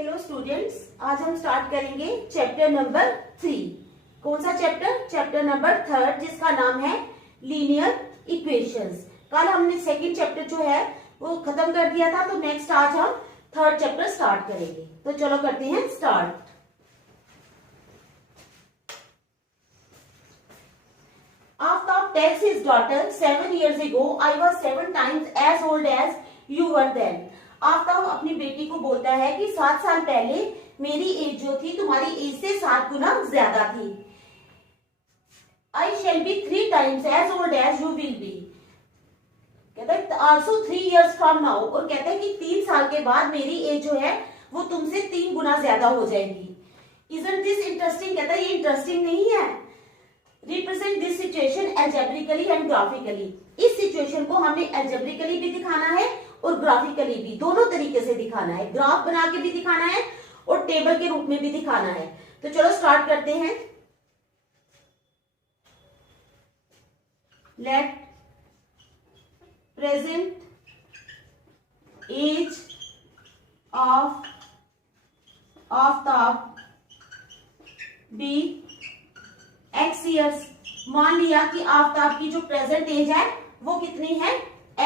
Hello students, आज हम start करेंगे चैप्टर नंबर 3। कौन सा चैप्टर? चैप्टर नंबर 3 जिसका नाम है लीनियर इक्वेशंस। कल हमने सेकंड चैप्टर जो है वो खत्म कर दिया था, तो नेक्स्ट आज हम थर्ड चैप्टर स्टार्ट करेंगे। तो चलो करते हैं start. Aftab tells his daughter 7 years ago I was 7 times as old as you were then। Aftab अपनी बेटी को बोलता है कि 7 साल पहले मेरी एज जो थी तुम्हारी एज से 7 गुना ज्यादा थी। I shall be 3 times as old as you will be। कहता है also 3 years from now, और कहता है कि 3 साल के बाद मेरी एज जो है वो तुमसे 3 गुना ज्यादा हो जाएगी। Isn't this interesting? कहता है ये इंटरेस्टिंग नहीं है। Represent this situation algebraically and graphically. इस सिचुएशन को हमें एल्जेब्रिकली भी दिखाना है और ग्राफिकली भी, दोनों तरीके से दिखाना है। ग्राफ बना के भी दिखाना है और टेबल के रूप में भी दिखाना है। तो चलो स्टार्ट करते हैं। Let present age of Aftab be x years. मान लिया कि आफ्ताब की जो प्रेजेंट एज है वो कितनी है?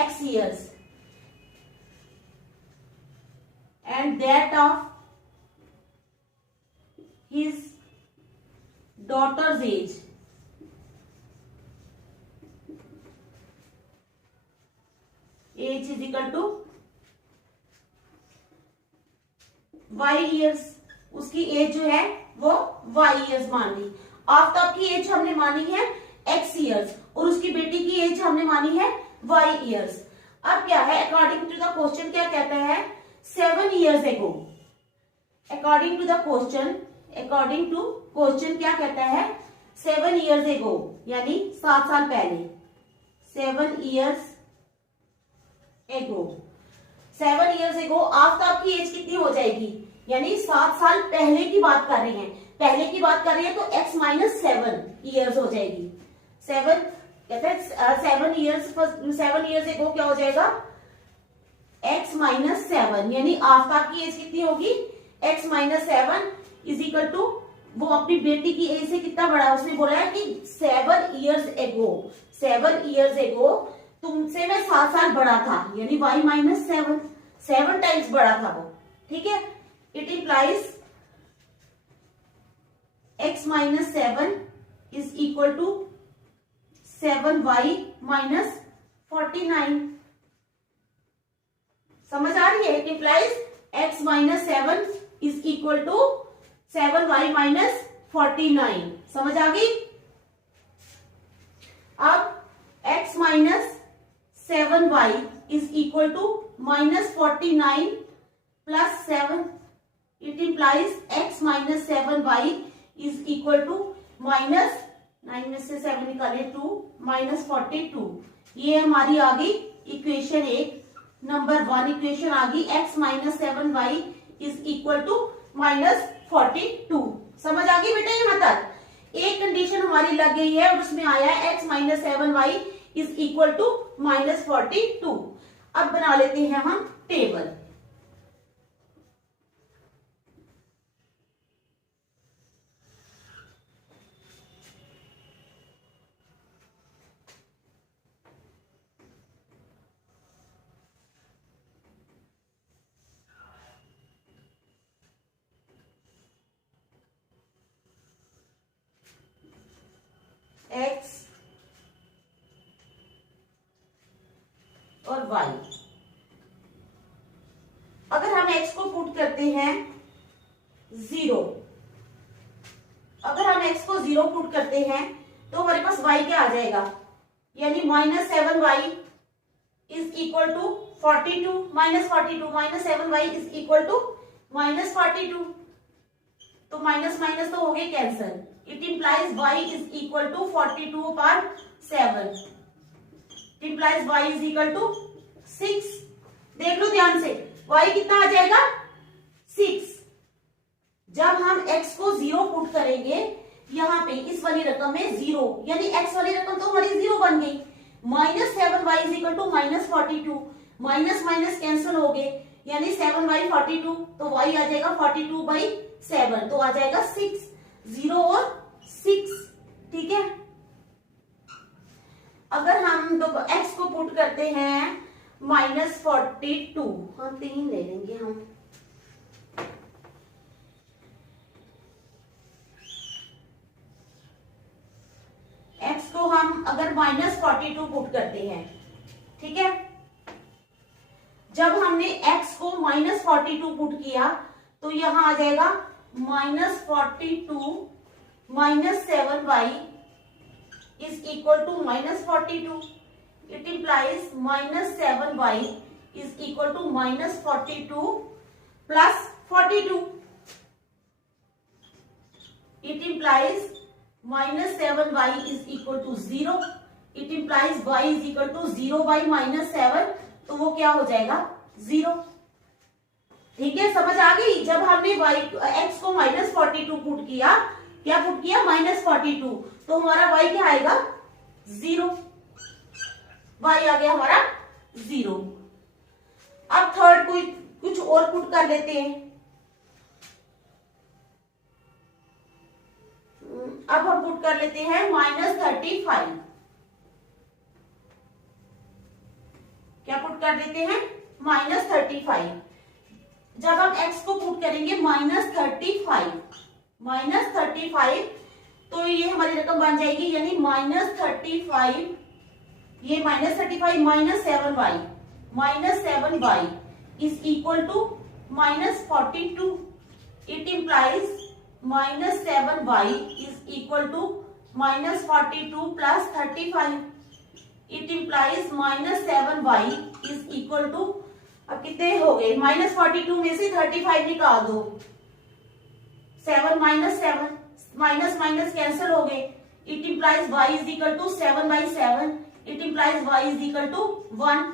x years. And that of his daughter's age is equal to y years. उसकी एज जो है वो y ईयर्स मान ली। आफ्ताब की एज हमने मानी है x ईयर्स और उसकी बेटी की एज हमने मानी है y ईयर्स। अब क्या है? अकॉर्डिंग टू द क्वेश्चन क्या कहता है? 7 years ago। According to question क्या कहता है? 7 years ago यानी 7 साल पहले। 7 years ago आफ्ताब की एज कितनी हो जाएगी? यानी 7 साल पहले की बात कर रहे हैं। पहले की बात कर रहे हैं तो x माइनस 7 ईयर्स हो जाएगी। 7 कहते हैं 7 ईयर्स एगो क्या हो जाएगा? x माइनस 7 यानी आफ्ताब की एज कितनी होगी? x minus 7 is equal to, वो अपनी बेटी की एज से कितना बड़ा है? उसने बोला है कि 7 ईयर्स एगो तुमसे मैं 7 साल बड़ा था, यानी y माइनस 7 टाइम्स बड़ा था वो। ठीक है, it implies x minus 7 is equal to 7y minus 49। समझ आ रही है? It implies x minus 7 is equal to 7y minus 49। समझ आ गई? अब x minus 7y is equal to minus 49 plus 7। It implies x minus 7y is equal to minus 9 में से 7 निकाले 2 माइनस 42। ये हमारी आ गई इक्वेशन 1, नंबर 1 इक्वेशन आ गई। x minus 7y is equal to minus 42। समझ आ गई बेटा? यहां तक एक कंडीशन हमारी लग गई है और उसमें आया है x minus 7y is equal to minus 42। अब बना लेते हैं हम टेबल। x और y। अगर हम x को पुट करते हैं 0, अगर हम x को 0 पुट करते हैं तो हमारे पास y क्या आ जाएगा? यानी minus 7y is equal to 42 minus 7y is equal to minus 42। तो माइनस माइनस तो हो गए cancel. It implies y is equal to 42 upon 7। It implies y is equal to 6। देख लो ध्यान से, y कितना आ जाएगा? 6। जब हम x को 0 पुट करेंगे यहाँ पे इस वाली रकम में 0, यानी x वाली रकम तो हमारी 0 बन गई। Minus 7y is equal to minus 42। Minus minus cancel हो गए। यानी 7/42, तो y आ जाएगा 42/7, तो आ जाएगा 6, 0 और 6। ठीक है, अगर हम x को पुट करते हैं -42, हम 3 ले लेंगे हम, x को हम अगर -42 पुट करते हैं, ठीक है, जब हमने x को -42 पुट किया तो यहां आ जाएगा -42 -7y is equal to -42. It implies -7y is equal to -42 plus 42. It implies -7y is equal to 0. It implies y is equal to 0 by -7, तो वो क्या हो जाएगा 0। ठीक है, समझ आ गई। जब हमने x को -42 पुट किया, क्या पुट किया -42, तो हमारा y क्या आएगा 0, y आ गया हमारा 0। अब थर्ड कोई कुछ और पुट कर लेते हैं। अब हम पुट कर लेते हैं -35। क्या पुट कर देते हैं -35। जब हम x को पुट करेंगे -35, तो ये हमारी रकम बन जाएगी, यानी -35, ये -35 -7y is equal to -42। It implies -7y is equal to -42 plus 35। It implies -7y is equal to, अब कितने हो गए, -42 में से 35 निकाल दो, 7 -7 माइनस माइनस कैंसिल हो गए। It implies y is equal to 7/7। It implies y is equal to 1।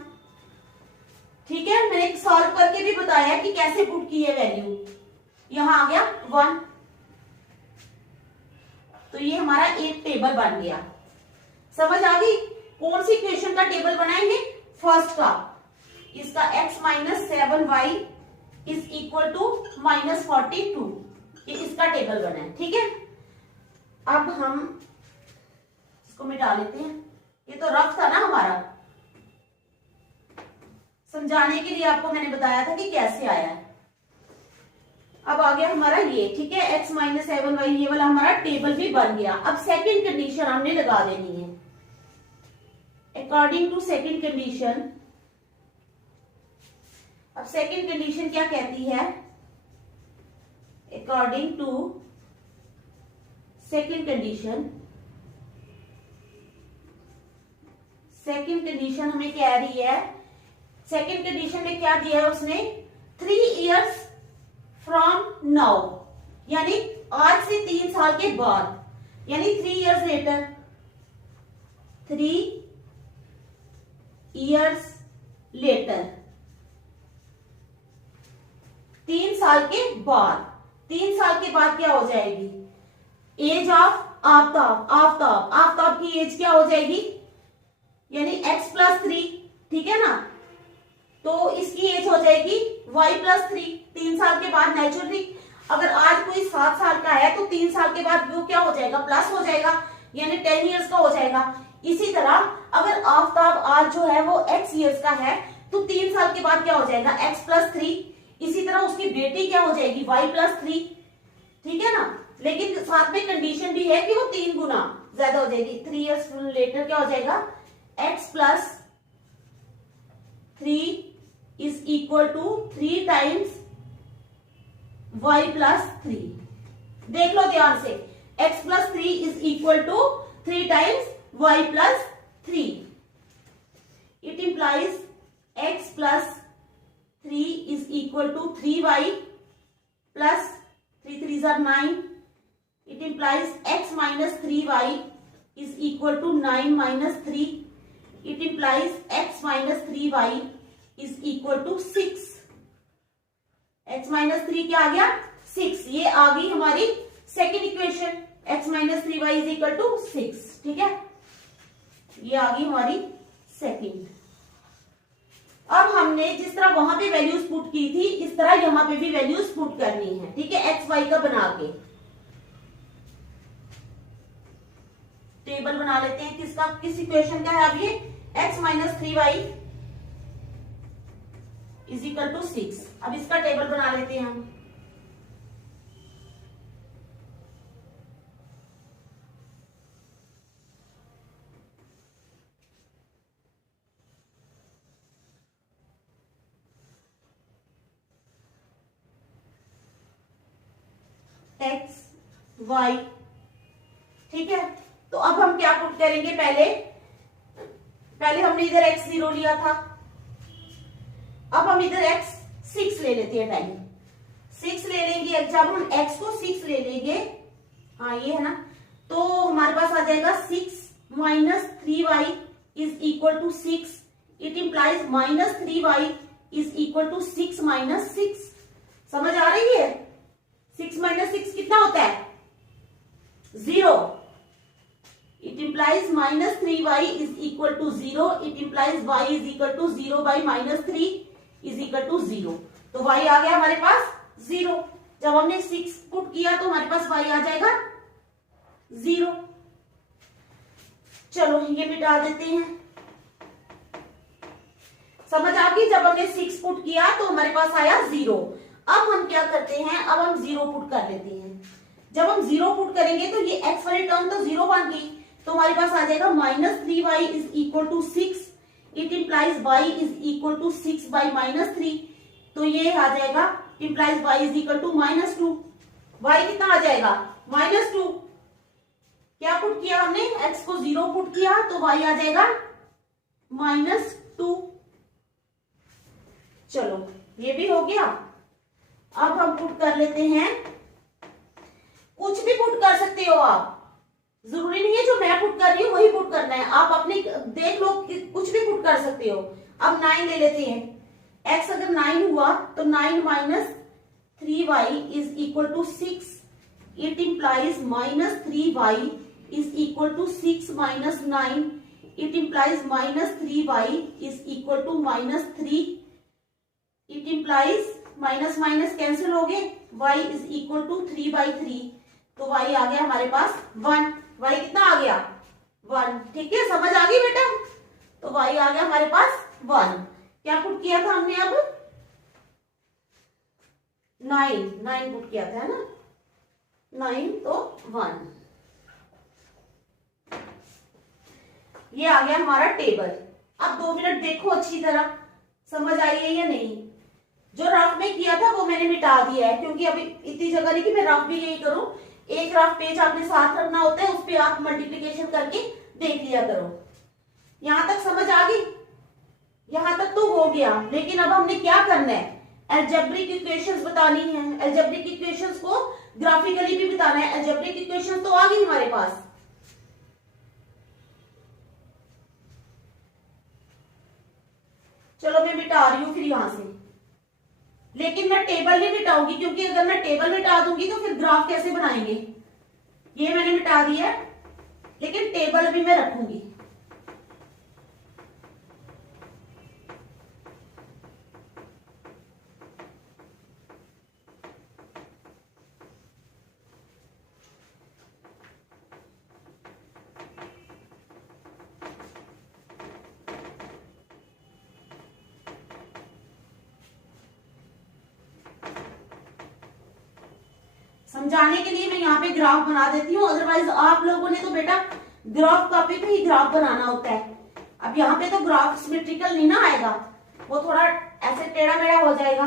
ठीक है, मैंने सॉल्व करके भी बताया कि कैसे पुट की है वैल्यू, यहां आ गया 1, तो ये हमारा एक टेबल बन गया। समझ आ गई। कौन सी इक्वेशन का टेबल बनाएंगे, फर्स्ट का, इसका x -7y is equal to -42, ये इसका टेबल बना है। ठीक है, अब हम इसको मिटा लेते हैं, ये तो रफ था ना हमारा, समझाने के लिए आपको मैंने बताया था कि कैसे आया है। अब आ गया हमारा ये, ठीक है, x -7y, ये वाला हमारा टेबल भी बन गया। अब सेकंड कंडीशन हमने लगा देनी है। अकॉर्डिंग टू सेकंड कंडीशन, अब सेकंड कंडीशन क्या कहती है, according to second condition, second condition हमें कह रही है, सेकंड कंडीशन में क्या दिया है उसने, 3 years फ्रॉम नाउ, यानी आज से 3 साल के बाद, यानी 3 years लेटर, 3 years लेटर, 3 साल के बाद। 3 साल के बाद क्या हो जाएगी, एज ऑफ आफ्ताब, आफ्ताब की एज क्या हो जाएगी, यानी x + 3, ठीक है ना, तो इसकी एज हो जाएगी y + 3, 3 साल के बाद नेचुरली। अगर आज कोई 7 साल का है तो 3 साल के बाद वो क्या हो जाएगा, प्लस हो जाएगा, यानी 10 years का हो जाएगा। इसी तरह अगर आफ्ताब आज जो है वो x years का है तो 3 साल के बाद क्या हो जाएगा, x + 3। इसी तरह उसकी बेटी क्या हो जाएगी, y + 3, ठीक है ना, लेकिन साथ में कंडीशन भी है कि वो 3 गुना ज्यादा हो जाएगी। 3 years लेटर क्या हो जाएगा, x + 3 is equal to 3 times y + 3। देख लो ध्यान से, x + 3 is equal to 3 times y + 3। It implies x + 3 is equal to 3y + 3 3s are 9। It implies x - 3y is equal to 9 - 3. It implies x - 3y is equal to 6. x - 3 क्या आ गया, 6। ये आ गई हमारी second equation, x - 3y is equal to 6। ठीक है, ये आ गई हमारी सेकेंड। अब हम हमने जिस तरह वहां पे वैल्यूज पुट की थी इस तरह यहाँ पे भी वैल्यूज पुट करनी है, ठीक है, एक्स वाई का बना के टेबल बना लेते हैं। किसका, किस इक्वेशन का है अब ये, x minus 3y is equal to 6। अब इसका टेबल बना लेते हैं हम। एक्स वाई, ठीक है। तो अब हम क्या पुट करेंगे, पहले हमने इधर x0 लिया था, अब हम इधर x6 ले लेते हैं, टाइम 6 ले लेंगे। जब हम x को 6 ले लेंगे, हाँ ये है ना, तो हमारे पास आ जाएगा 6 minus 3y is equal to 6। It implies minus 3y is equal to 6 minus 6। समझ आ रही है? 6 माइनस 6 कितना होता है, 0। It implies minus 3y is equal to 0. It implies y is equal to 0 by minus 3 is equal to 0. तो y आ गया हमारे पास 0। जब हमने 6 पुट किया तो हमारे पास y आ जाएगा 0। चलो ये मिटा देते हैं। समझ आ गई? जब हमने 6 पुट किया तो हमारे पास आया 0। अब हम क्या करते हैं, अब हम 0 पुट कर लेते हैं। जब हम 0 पुट करेंगे तो ये x वाली टर्म तो 0 बन गई, तो हमारे पास आ जाएगा minus 3y is equal to 6। It implies y is equal to 6 by minus 3। तो ये आ जाएगा implies y is equal to minus 2। y कितना आ जाएगा, माइनस 2। क्या पुट किया हमने, x को 0 पुट किया तो y आ जाएगा माइनस 2। चलो ये भी हो गया। अब हम पुट कर लेते हैं, कुछ भी पुट कर सकते हो आप, जरूरी नहीं है जो मैं पुट कर रही हूँ वही पुट करना है, आप अपने देख लो, कुछ भी पुट कर सकते हो। अब 9 ले लेते हैं। x अगर 9 हुआ तो 9 minus 3y is equal to 6। It implies minus 3y is equal to 6 minus 9। It implies minus 3y is equal to minus 3। It implies minus minus cancel हो गए, y is equal to 3 by 3। तो y आ गया हमारे पास 1। y कितना आ गया, 1। ठीक है, समझ आ गई बेटा? तो y आ गया हमारे पास 1। क्या पुट किया था हमने, अब 9 पुट किया था, है ना, 9 तो 1। ये आ गया हमारा टेबल। अब 2 मिनट देखो अच्छी तरह, समझ आई है या नहीं। जो रफ में किया था वो मैंने मिटा दिया है, क्योंकि अभी इतनी जगह नहीं कि मैं रफ भी यही करूं। एक रफ पेज आपने साथ रखना होता है, उस पे आप मल्टीप्लिकेशन करके देख लिया करो। यहां तक समझ आ गई? यहां तक तो हो गया, लेकिन अब हमने क्या करना है, अलजेब्रिक इक्वेशंस बतानी है। अलजेब्रिक इक्वेशंस को ग्राफिकली भी बताना है। अलजेब्रिक इक्वेशंस तो आ गई हमारे पास। चलो मैं मिटा रही हूं फिर यहां से, लेकिन मैं टेबल नहीं मिटाऊंगी, क्योंकि अगर मैं टेबल मिटा दूंगी तो फिर ग्राफ कैसे बनाएंगे। ये मैंने मिटा दिया है, लेकिन टेबल भी मैं रखूंगी। समझाने के लिए मैं यहाँ पे ग्राफ बना देती हूँ, अदरवाइज आप लोगों ने तो बेटा ग्राफ कॉपी पे ही ग्राफ बनाना होता है। अब यहाँ पे तो ग्राफ सिमेट्रिकल नहीं ना आएगा, वो थोड़ा ऐसे टेढ़ा मेढ़ा हो जाएगा,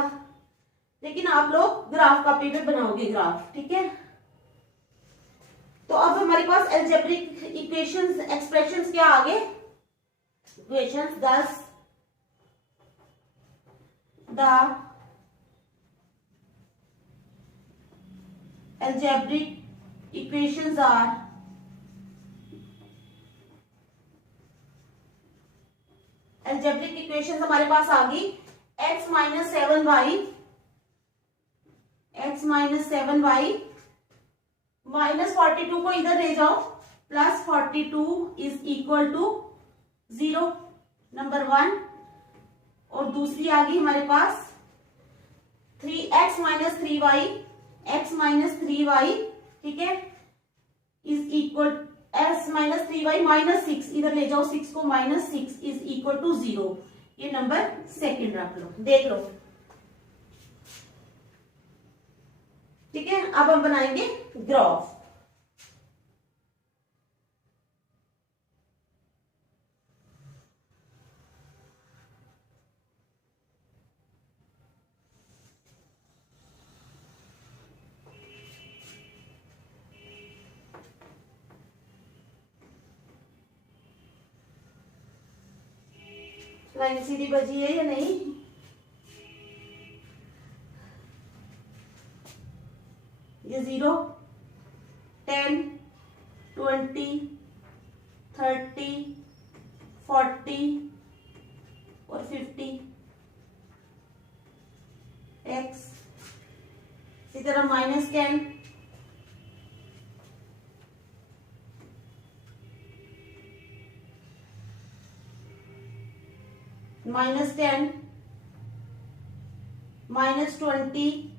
लेकिन आप लोग ग्राफ कॉपी पे बनाओगे ग्राफ, ठीक है। तो अब हमारे पास अलजेब्रिक इक्वेशंस, एक्सप्रेशंस क्या आगे, equations 10 the algebraic equations are algebraic equations हमारे पास आ गई x माइनस 7y माइनस 42 को इधर ले जाओ, plus 42 is equal to 0, number 1। और दूसरी आ गई हमारे पास 3x minus 3y, x minus 3y, ठीक है, is equal x minus 3y minus 6, इधर ले जाओ 6 को, माइनस 6 इज इक्वल टू 0। ये नंबर सेकंड रख लो, देख लो, ठीक है। अब हम बनाएंगे ग्राफ। लाइन सीधी बची है या नहीं? ये 0, 10, 20, 30, 40 और 50, x, इसी तरह minus 10, minus 10, minus 20,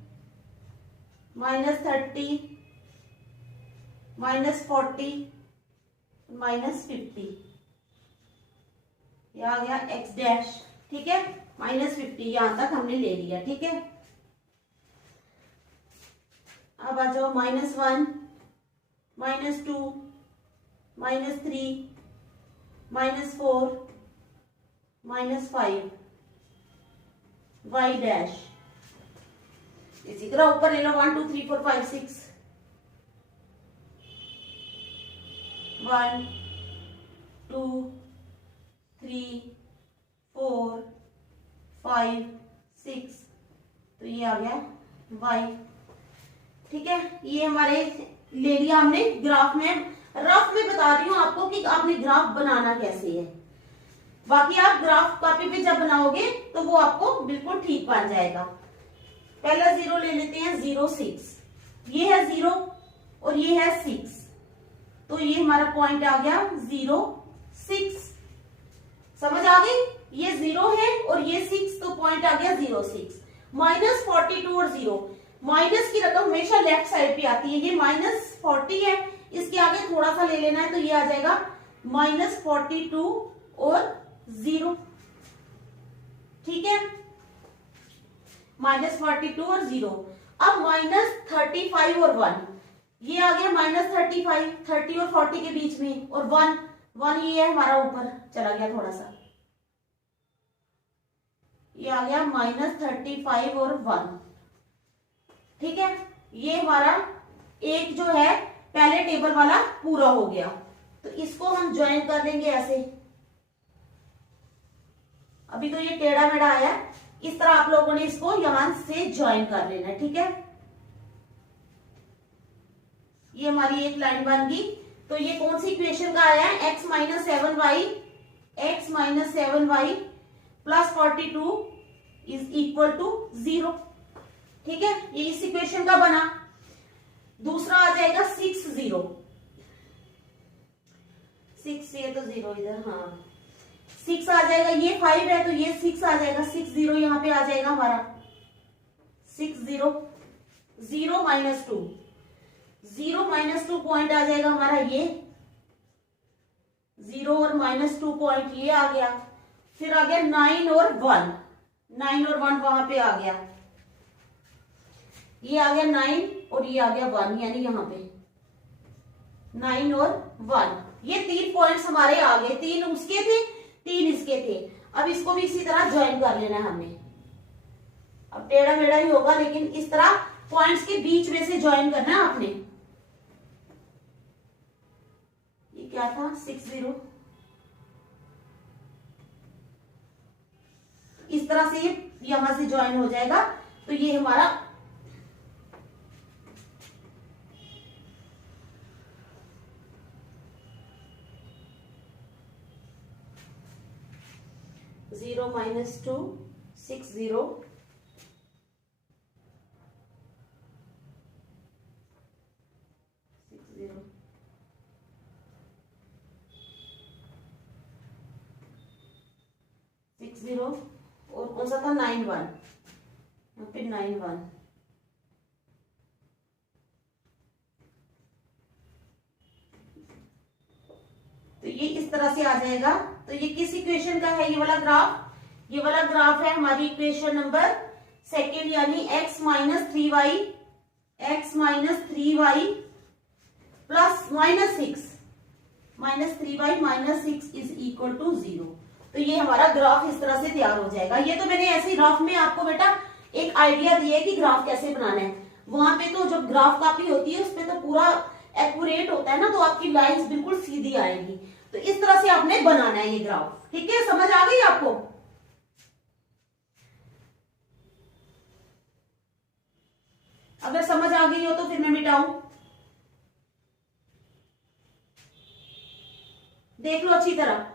minus 30, minus 40, minus 50, यह आ गया x डैश, ठीक है, माइनस 50 यहां तक हमने ले लिया, ठीक है। अब आ जाओ minus 1, minus 2, minus 3, minus 4, minus 5, y dash, इसी तरह ऊपर ले लो 1 2 3 4 5 6, 1 2 3 4 5 6, तो ये आ गया y, ठीक है। ये हमारे ले लिया हमने ग्राफ में। रफ में बता रही हूं आपको कि आपने ग्राफ बनाना कैसे है, बाकी आप ग्राफ कॉपी पे जब बनाओगे तो वो आपको बिल्कुल ठीक बन जाएगा। पहला 0 ले लेते हैं, 0 6, ये है 0 और ये है 6, तो ये हमारा पॉइंट आ गया 0 6, समझ आ गई? ये 0 है और ये 6, तो पॉइंट आ गया 0 6। माइनस 42 और 0, माइनस की रकम हमेशा लेफ्ट साइड पे आती है, ये माइनस 40 है, इसके आगे थोड़ा सा ले लेना है, तो ये आ जाएगा माइनस 42 और 0, ठीक है, माइनस 42 और 0। अब माइनस 35 और 1, ये आ गया माइनस 35, 30 और 40 के बीच में, और 1 ये है हमारा ऊपर चला गया थोड़ा सा, ये आ गया माइनस 35 और 1, ठीक है। ये हमारा एक जो है पहले टेबल वाला पूरा हो गया, तो इसको हम ज्वाइन कर लेंगे ऐसे। अभी तो ये टेढ़ा मेढ़ा आया, इस तरह आप लोगों ने इसको यहां से ज्वाइन कर लेना है, ठीक है। ये हमारी एक लाइन बन गई। तो ये कौन सी इक्वेशन का आया है? x minus 7y, x minus 7y plus 42 is equal to 0, ठीक है, ये इस इक्वेशन का बना। दूसरा आ जाएगा 6 0, 6 ये तो 0 इधर, हाँ 6 आ जाएगा, ये 5 है तो ये 6 आ जाएगा, 6 0 यहाँ पे आ जाएगा हमारा, 6 0, 0 माइनस 2, 0 माइनस 2 पॉइंट आ जाएगा हमारा ये 0 और माइनस 2 पॉइंट ये आ गया। फिर आ गया 9 और 1, 9 और 1 वहां पे आ गया, ये आ गया 9 और ये आ गया 1, यानी यहां पे 9 और 1, ये 3 पॉइंट्स हमारे आ गए, 3 उसके थे 3 इसके थे। अब इसको भी इसी तरह ज्वाइन कर लेना है हमने। अब टेढ़ा मेढ़ा ही होगा, लेकिन इस तरह पॉइंट्स के बीच में से ज्वाइन करना है आपने। ये क्या था? 6 0, इस तरह से ये यहां से ज्वाइन हो जाएगा, तो ये हमारा -0 -2 6 0 6 0 6 0 और कौन सा था 9 1, यहाँ पे 9 1। तो ये इस तरह से आ जाएगा। तो ये किस इक्वेशन का है ये वाला ग्राफ? ये वाला ग्राफ है हमारी इक्वेशन नंबर सेकेंड, यानी x minus 3y plus -3y is equal to 0। तो ये हमारा ग्राफ इस तरह से तैयार हो जाएगा। ये तो मैंने ऐसे ही रफ में आपको बेटा एक आइडिया दिया है कि ग्राफ कैसे बनाना है। वहां पे तो जब ग्राफ कॉपी होती है उसपे तो पूरा एक्यूरेट होता है ना, तो आपकी लाइंस बिल्कुल सीधी आएगी। तो इस तरह से आपने बनाना है ये ग्राफ। ठीक है, समझ आ गई आपको? अगर समझ आ गई हो तो फिर मैं मिटाऊं, देख लो अच्छी तरह।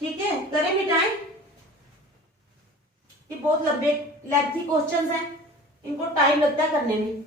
ठीक है, करें मिटाएं? ये बहुत लंबे लेंथी क्वेश्चंस हैं, इनको टाइम लगता है करने में।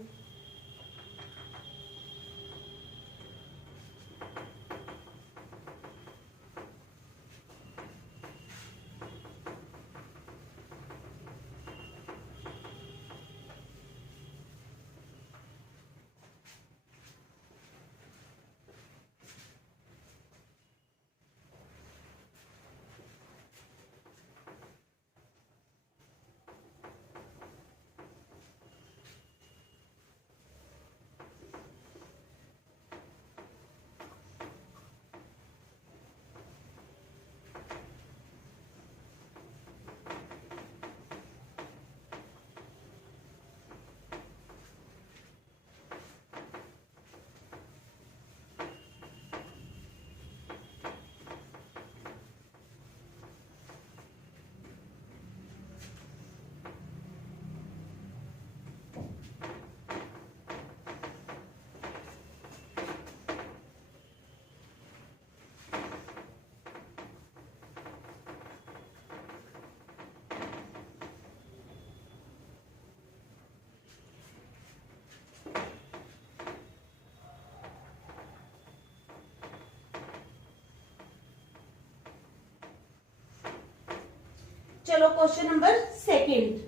चलो क्वेश्चन नंबर सेकंड,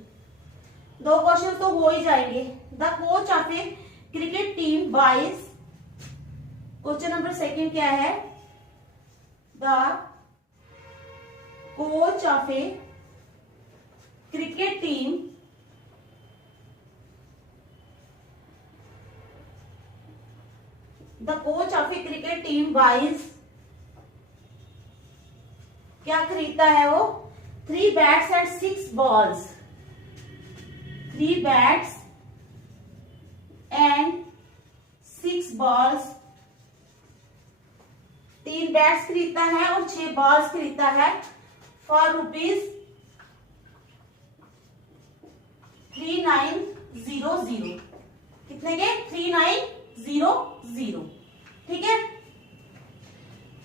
दो क्वेश्चन तो हो ही जाएंगे। The coach of a cricket team buys, question number second क्या है? The coach of a cricket team buys, क्या खरीदता है वो? 3 bats and 6 balls. 3 bats and 6 balls, 3 bats खरीदता है और 6 बॉल्स खरीदता है फॉर ₹3900। कितने के? 3900। ठीक है।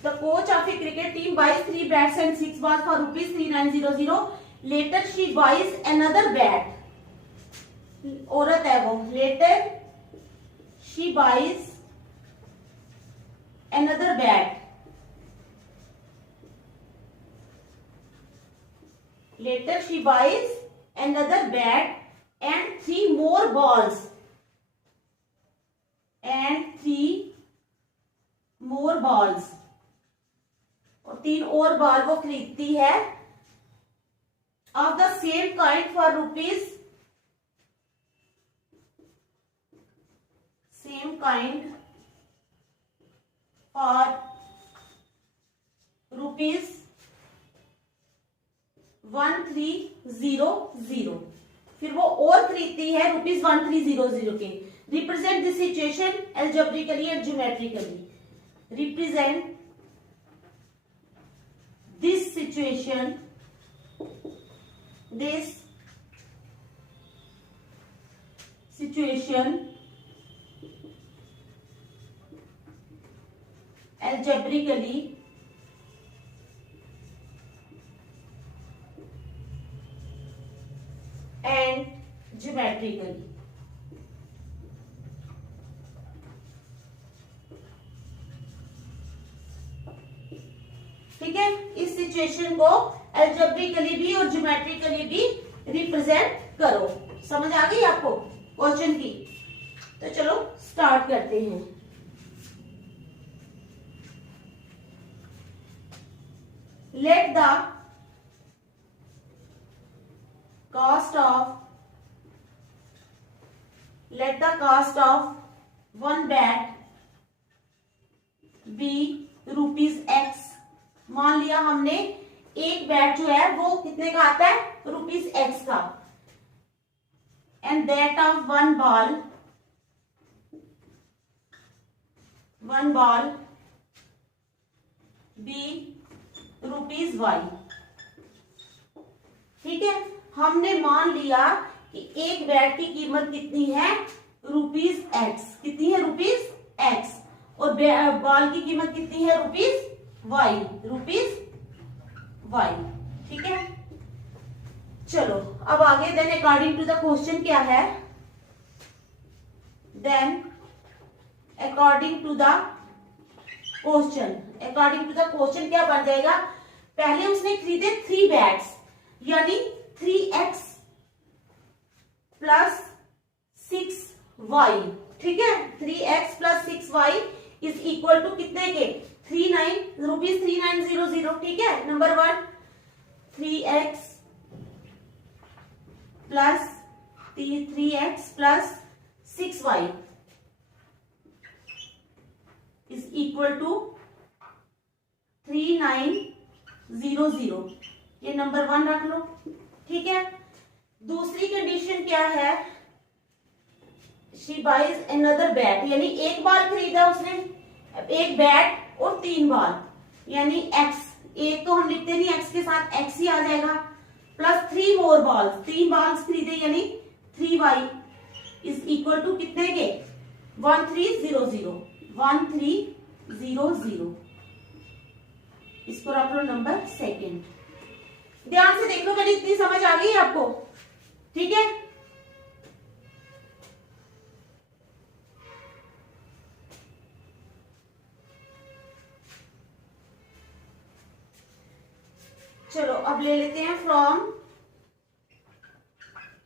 The coach of a cricket team buys 3 bats and 6 balls for ₹3900. Later she buys another bat. औरत है वो। Later she buys another bat. Later she buys another bat and 3 more balls. And 3 more balls. और 3 और ball वो खरीदती है of the same kind for ₹1300। फिर वो और खरीदती है ₹1300 के। Represent this situation algebraically and geometrically. Represent this situation algebraically and geometrically. ठीक है, इस सिचुएशन को एल्जेब्रिकली भी और ज्योमेट्रिकली भी रिप्रेजेंट करो। समझ आ गई आपको क्वेश्चन की? तो चलो स्टार्ट करते हैं। Let the cost of one bat be ₹X। मान लिया हमने एक बैट जो है वो कितने का आता है, ₹X का। And that of one ball be ₹Y। ठीक है, हमने मान लिया कि एक बैट की कीमत कितनी है, ₹X। कितनी है, ₹X। और बॉल की कीमत कितनी है, ₹Y। ठीक है, चलो अब आगे। Then according to the question क्या है, then according to the question क्या बन जाएगा। पहले उसने खरीदे 3 बैट्स, यानी 3x प्लस 6y। ठीक है, 3x plus 6y is equal to कितने के, ₹3900। ठीक है, number 1 3x plus 6y is equal to 3900। ये नंबर 1 रख लो। ठीक है, दूसरी कंडीशन क्या है, शी बाइज अनदर बैट, यानी एक बार खरीदा उसने, एक बैट और 3 बाल, यानी x। एक तो हम लिखते नहीं, x के साथ x ही आ जाएगा, प्लस 3 मोर बॉल्स, 3 बॉल्स खरीदे यानी 3y इज इक्वल टू कितने के, 1300। इसको रख लो नंबर 2। ध्यान से देख लो, मेरी इतनी समझ आ गई आपको? ठीक है, चलो अब ले लेते हैं फ्रॉम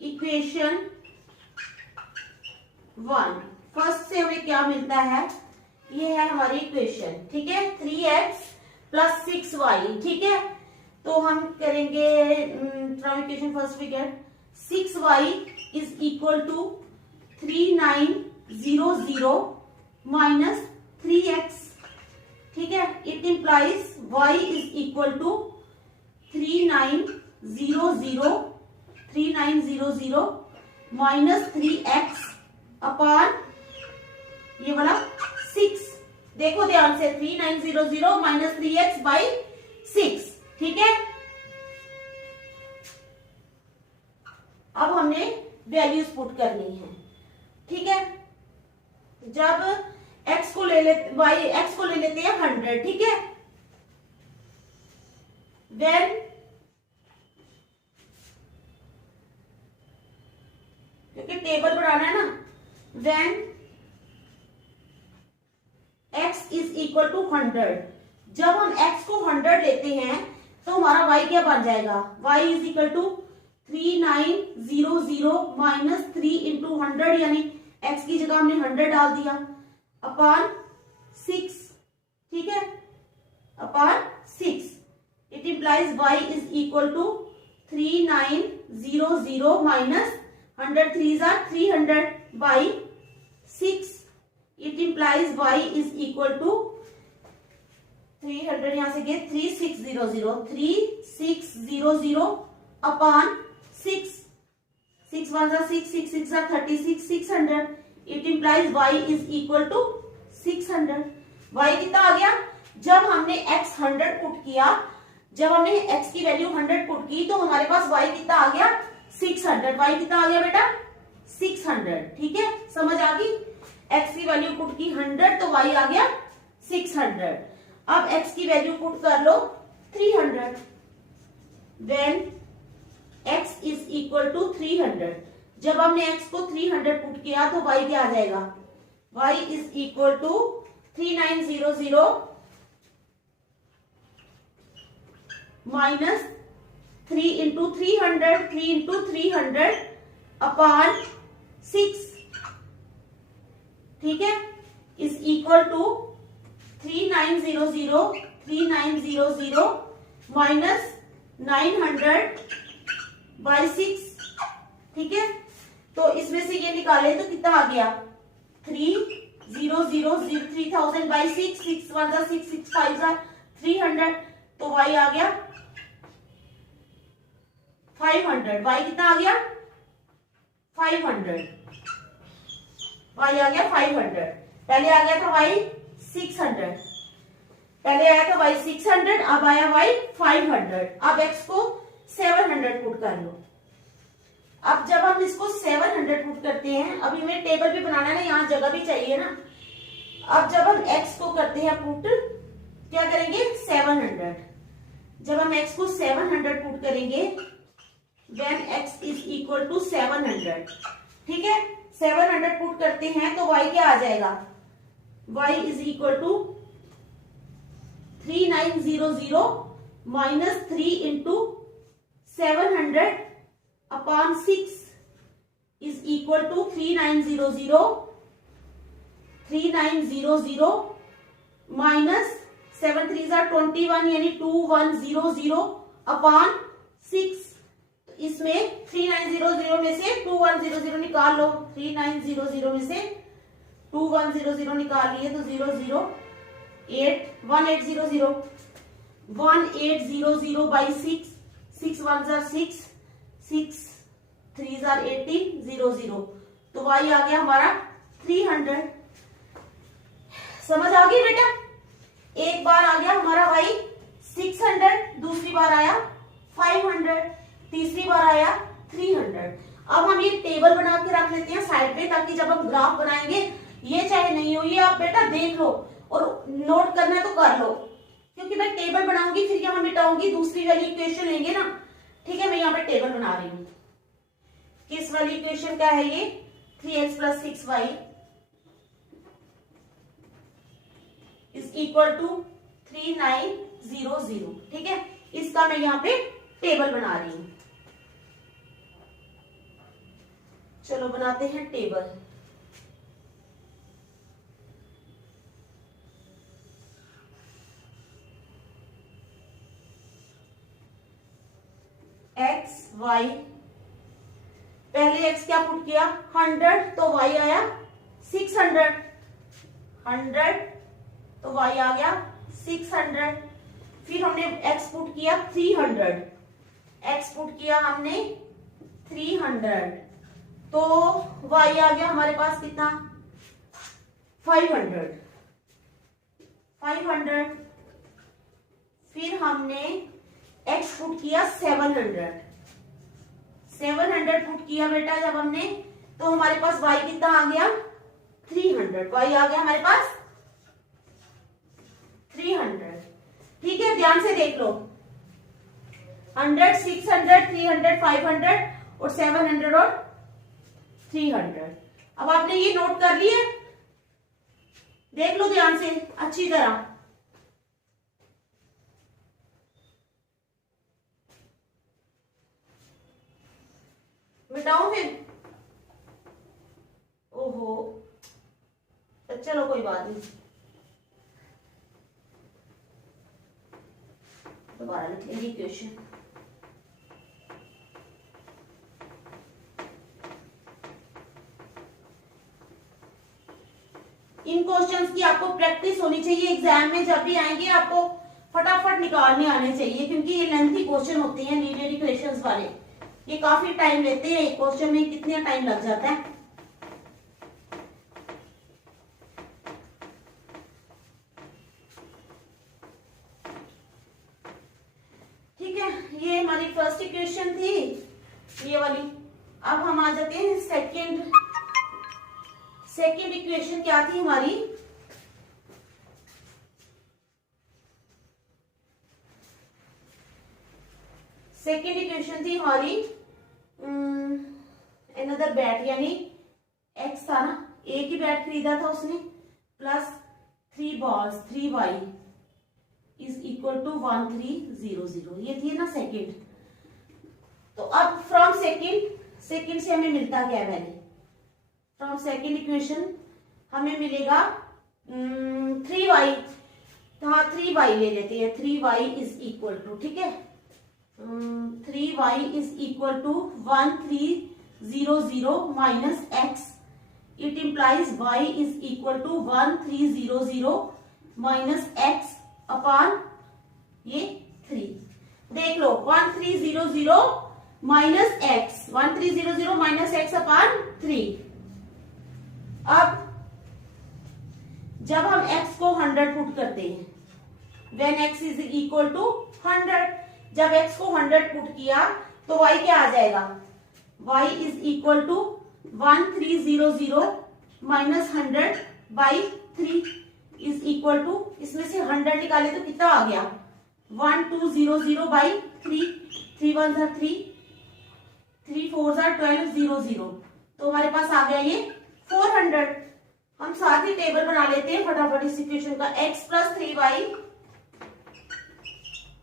इक्वेशन 1। फर्स्ट से हमें क्या मिलता है, ये है हमारी इक्वेशन। ठीक है, 3x प्लस 6y। ठीक है, तो हम करेंगे from equation first we get 6y is equal to 3900 minus 3x। ठीक है, it implies y is equal to 3900 minus 3x upon ये वाला 6। देखो ध्यान से, 3900 माइनस 3x बाई 6। ठीक है, अब हमने वैल्यूज पुट करनी है। ठीक है, जब x को ले लेते हैं 100। ठीक है, when क्योंकि टेबल बनाना है ना, when x is equal to 100। जब हम x को 100 लेते हैं तो हमारा y क्या बन जाएगा, y is equal to 3900 minus 3 into 100, यानी x की जगह हमने 100 डाल दिया, अपॉन 6। ठीक है, upon 6। It implies y is equal to 3900 minus 100 3s are 300 by 6. It implies y is equal to 300 यहां से गए 3600 upon 6. 6 1s are 6, 6 6 are 36, 600. It implies y is equal to 600. y कितना आ गया, जब हमने x 100 पुट किया, जब हमने x की वैल्यू 100 पुट की तो हमारे पास y कितना आ गया, 600। y कितना आ गया बेटा, 600। ठीक है, समझ आ गई? x की वैल्यू पुट की 100 तो y आ गया 600। अब x की वैल्यू पुट कर लो 300। When x is equal to 300 300। जब हमने x को 300 पुट किया तो y क्या आ जाएगा, y is equal to 3900 minus 3 into 300 upon 6, ठीक है, is equal to 3900 minus 900 by 6, ठीक है। तो इसमें से ये निकाले तो कितना आ गया 3000 बाई 6, 6 1 जा 6, 6 5 जा 300, तो y आ गया 500। y कितना आ गया 500, y आ गया 500। पहले आ गया था y 600, पहले आया था y 600, अब आया y 500। अब x को 700 पुट कर लो। अब जब हम इसको 700 पुट करते हैं, अभी हमें टेबल भी बनाना है ना, यहाँ जगह भी चाहिए ना। अब जब हम x को करते हैं पुट, क्या करेंगे 700। जब हम x को 700 पुट करेंगे, when x is equal to 700, ठीक है, 700 पुट करते हैं तो y क्या आ जाएगा, y is equal to 3900 minus 3 into 700 upon 6 is equal to 3900 minus 7 3 21 यानी 2100 अपॉन 6। इसमें 3900 में से 2100 निकाल लो, 3900 में से 2100 निकाल लिए तो 1800 बाई 6, 6 1 जा 6, 6 3 जा 18 00, तो y आ गया हमारा 300। समझ आ गई बेटा, एक बार आ गया हमारा y 600, दूसरी बार आया 500, तीसरी बार आया 300। अब हम ये टेबल बना के रख लेते हैं साइड पे, ताकि जब हम ग्राफ बनाएंगे ये चाहे नहीं हो, ये आप बेटा देख लो और नोट करना है तो कर लो, क्योंकि मैं टेबल बनाऊंगी फिर यहाँ मिटाऊंगी, दूसरी वाली इक्वेशन लेंगे ना, ठीक है। मैं यहाँ पे टेबल बना रही हूँ। किस वाली इक्वेशन क्या है ये, 3x plus 6y is equal to 3900, ठीक है। इसका मैं यहाँ पे टेबल बना रही हूँ। चलो बनाते हैं टेबल। x y, पहले x क्या पुट किया 100, तो y आया 600, 100 तो y आ गया 600। फिर हमने x पुट किया 300, x पुट किया हमने 300, तो y आ गया हमारे पास कितना 500। फिर हमने x पुट किया 700 पुट किया बेटा जब हमने, तो हमारे पास y कितना आ गया 300, y आ गया हमारे पास 300, ठीक है। ध्यान से देख लो, 100 600 300 500 और 700 और 300। अब आपने ये नोट कर लिया, देख लो ध्यान से अच्छी तरह। मिटाऊं फिर, ओहो चलो कोई बात नहीं, दोबारा लिख लेंगे इक्वेशन। इन क्वेश्चंस की आपको प्रैक्टिस होनी चाहिए, एग्जाम में जब भी आएंगे आपको फटाफट निकालने आने चाहिए, क्योंकि ये लेंथी क्वेश्चन होते हैं लीनियर इक्वेशंस वाले, ये काफी टाइम लेते हैं। एक क्वेश्चन में कितना टाइम लग जाता है। ठीक है, ये हमारी फर्स्ट इक्वेशन थी ये वाली। अब हम आ जाते हैं सेकंड इक्वेशन क्या थी हमारी, सेकंड इक्वेशन थी हमारी अनदर बैट, यानी x था ना, एक ही बैट खरीदा था उसने, plus 3 balls 3y is equal to 1300। ये थी ना सेकंड। तो अब फ्रॉम सेकंड से हमें मिलता क्या है वैल्यू? फ्रॉम सेकंड इक्वेशन हमें मिलेगा 3y, हाँ 3y ले लेते हैं। 3y इज इक्वल टू, ठीक है, 3y is equal to 1300 minus x। It implies y is equal to 1300 minus x upon ये 3। देख लो 1300 minus x, 1300 minus x upon 3। अब जब हम x को 100 पुट करते हैं, when x is equal to 100, जब x को 100 पुट किया तो y क्या आ जाएगा? y is equal to 1300 minus 100 by 3 is equal to, इसमें से 100 निकाले तो कितना आ गया? 1200 बाई 3, 3 1 3, 3 4 1200, तो हमारे पास आ गया ये 400। हम साथ ही टेबल बना लेते हैं फटाफट इस इक्वेशन का। x plus 3y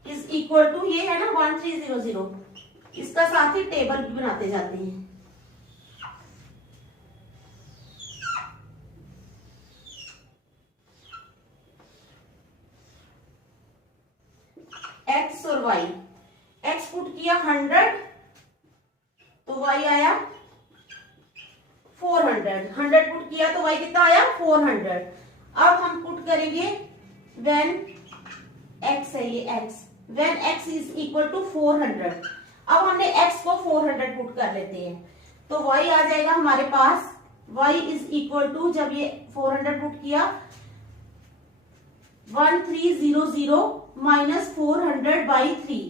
is equal to, ये है ना 1300, इसका साथ ही टेबल भी बनाते जाते हैं। x और y, x पुट किया 100 तो y आया 400, 100 पुट किया तो y कितना आया? 400। अब हम पुट करेंगे when x है, ये x, when x is equal to 400। अब हमने x को 400 पुट कर लेते हैं तो y आ जाएगा हमारे पास, y इज इक्वल टू, जब ये 400 पुट किया 1300 माइनस 400 बाई 3,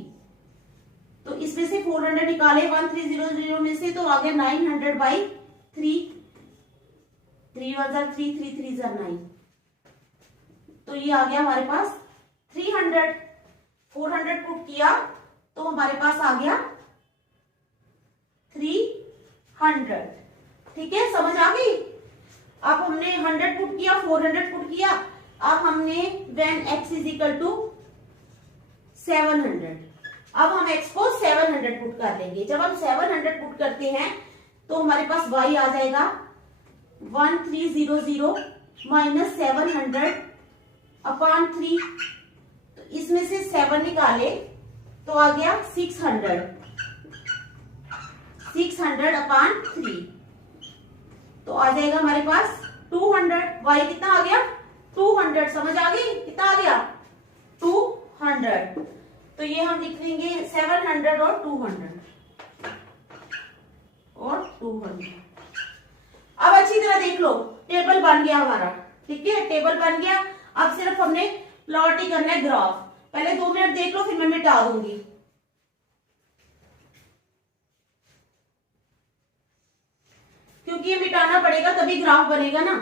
तो इसमें से 400 निकाले 1300 में से, तो आ गया 900 बाई 3, 3 1 3, 3 3 9, तो ये आ गया हमारे पास 300। 400 पुट किया तो हमारे पास आ गया 300। ठीक है, समझ आ गई? अब हमने 100 पुट किया, 400 पुट किया, अब हमने when x is equal to 700, अब हम x को 700 पुट कर लेंगे। जब हम 700 पुट करते हैं तो हमारे पास y आ जाएगा 1300 माइनस 700 अपॉन 3, तो इसमें से 7 निकाले तो आ गया 600, 600 अपॉन 3, तो आ जाएगा हमारे पास 200। y कितना आ गया? 200। समझ आ गई? कितना आ गया? 200। तो ये हम लिख लेंगे 700 और 200 और 200। अब अच्छी तरह देख लो, टेबल बन गया हमारा। ठीक है, टेबल बन गया। अब सिर्फ हमने प्लॉट ही करना है ग्राफ। पहले 2 मिनट देख लो, फिर मैं मिटा दूंगी। क्योंकि ये मिटाना पड़ेगा तभी ग्राफ बनेगा ना।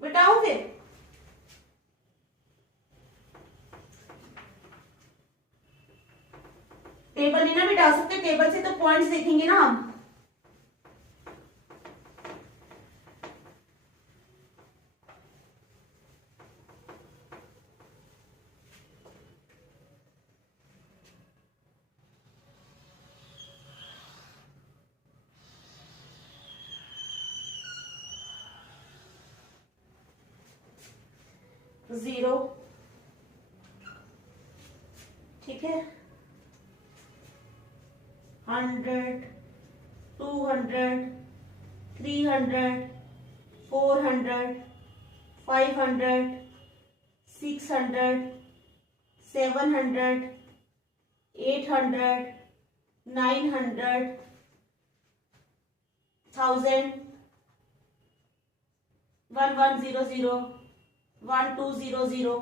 मिटाओ फिर। टेबल नहीं ना मिटा सकते, टेबल से तो पॉइंट्स देखेंगे ना हम। जीरो, ठीक है, 100, 200, 300, 400, 500, 600, 700, 800, 900, 1000, 1100, 1200,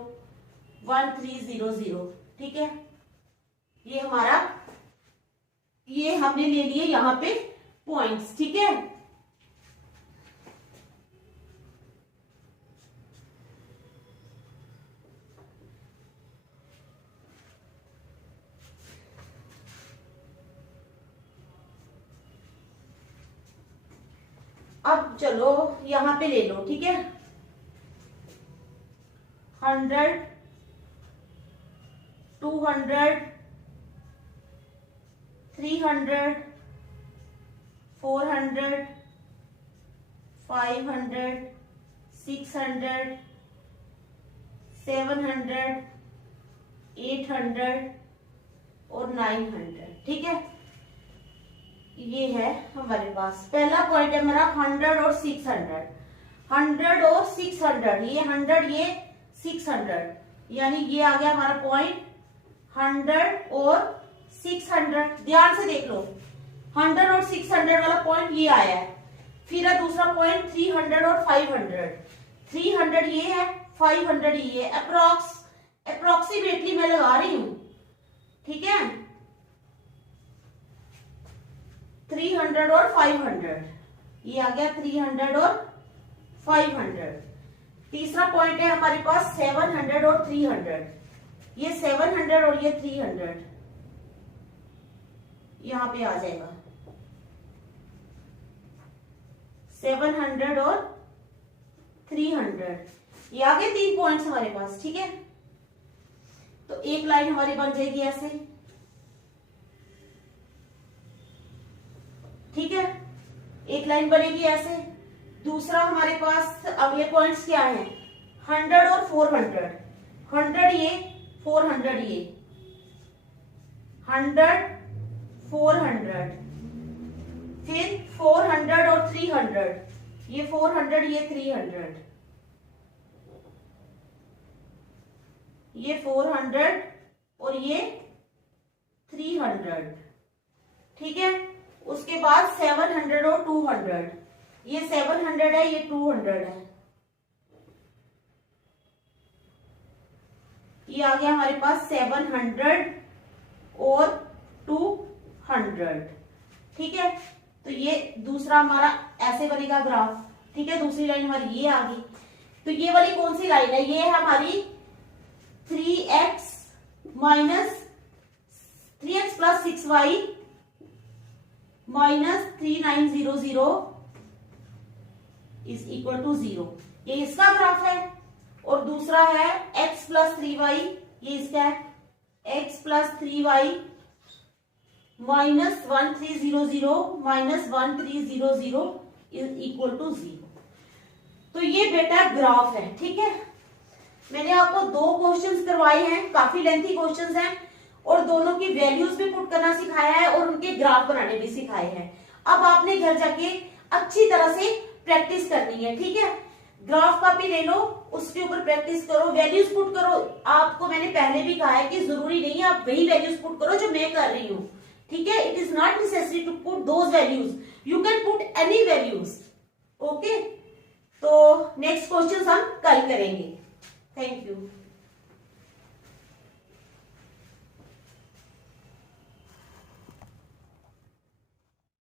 1300। ठीक है, ये हमारा, ये हमने ले लिए यहां पे पॉइंट्स। ठीक है, अब चलो यहां पे ले लो, ठीक है। 100, 200, 300, 400, 500, 600, 700, 800 और 900, ठीक है। ये है हमारे पास पहला पॉइंट है मेरा 100 और 600, 100 और 600, ये 100 ये 600, यानी ये आ गया हमारा पॉइंट 100 और 600। ध्यान से देख लो, 100 और 600 वाला पॉइंट ये आया है। फिर है दूसरा पॉइंट 300 और 500, 300 ये है, 500 ये है। अप्रोक्सीमेटली मैं लगा रही हूं, ठीक है। 300 और 500, ये आ गया 300 और 500। तीसरा पॉइंट है हमारे पास 700 और 300, ये 700 और ये 300 यहां पे आ जाएगा। 700 और 300, ये आ गए 3 पॉइंट्स हमारे पास, ठीक है। तो एक लाइन हमारी बन जाएगी ऐसे, ठीक है, एक लाइन बनेगी ऐसे। दूसरा हमारे पास अगले पॉइंट्स क्या हैं, 100 और 400, 100 ये 400 ये, 100 400, फिर 400 और 300, ये 400 ये 300, ये 400 और ये 300, ठीक है। उसके बाद 700 और 200, ये 700 है ये 200 है, ये आ गया हमारे पास 700 और 200, ठीक है। तो ये दूसरा हमारा ऐसे बनेगा ग्राफ, ठीक है। दूसरी लाइन हमारी ये आ गई। तो ये वाली कौन सी लाइन है, ये है हमारी 3x plus 6y minus 3900 is equal to 0, ये इसका ग्राफ है। और दूसरा है x प्लस 3y, ये इसका है x plus 3y minus 1300 is equal to 0। तो ये बेटा ग्राफ है, ठीक है। मैंने आपको 2 क्वेश्चंस करवाए हैं, काफी लेंथी क्वेश्चंस हैं, और दोनों की वैल्यूज भी पुट करना सिखाया है और उनके ग्राफ बनाने भी सिखाए हैं। अब आपने घर जाके अच्छी तरह से प्रैक्टिस करनी है, ठीक है। ग्राफ कॉपी ले लो, उसके ऊपर प्रैक्टिस करो, वैल्यूज पुट करो। आपको मैंने पहले भी कहा है कि जरूरी नहीं है आप वही वैल्यूज पुट करो जो मैं कर रही हूँ, ठीक है। It is not necessary to put those values, you can put any values, okay. तो नेक्स्ट क्वेश्चन हम कल करेंगे। Thank you.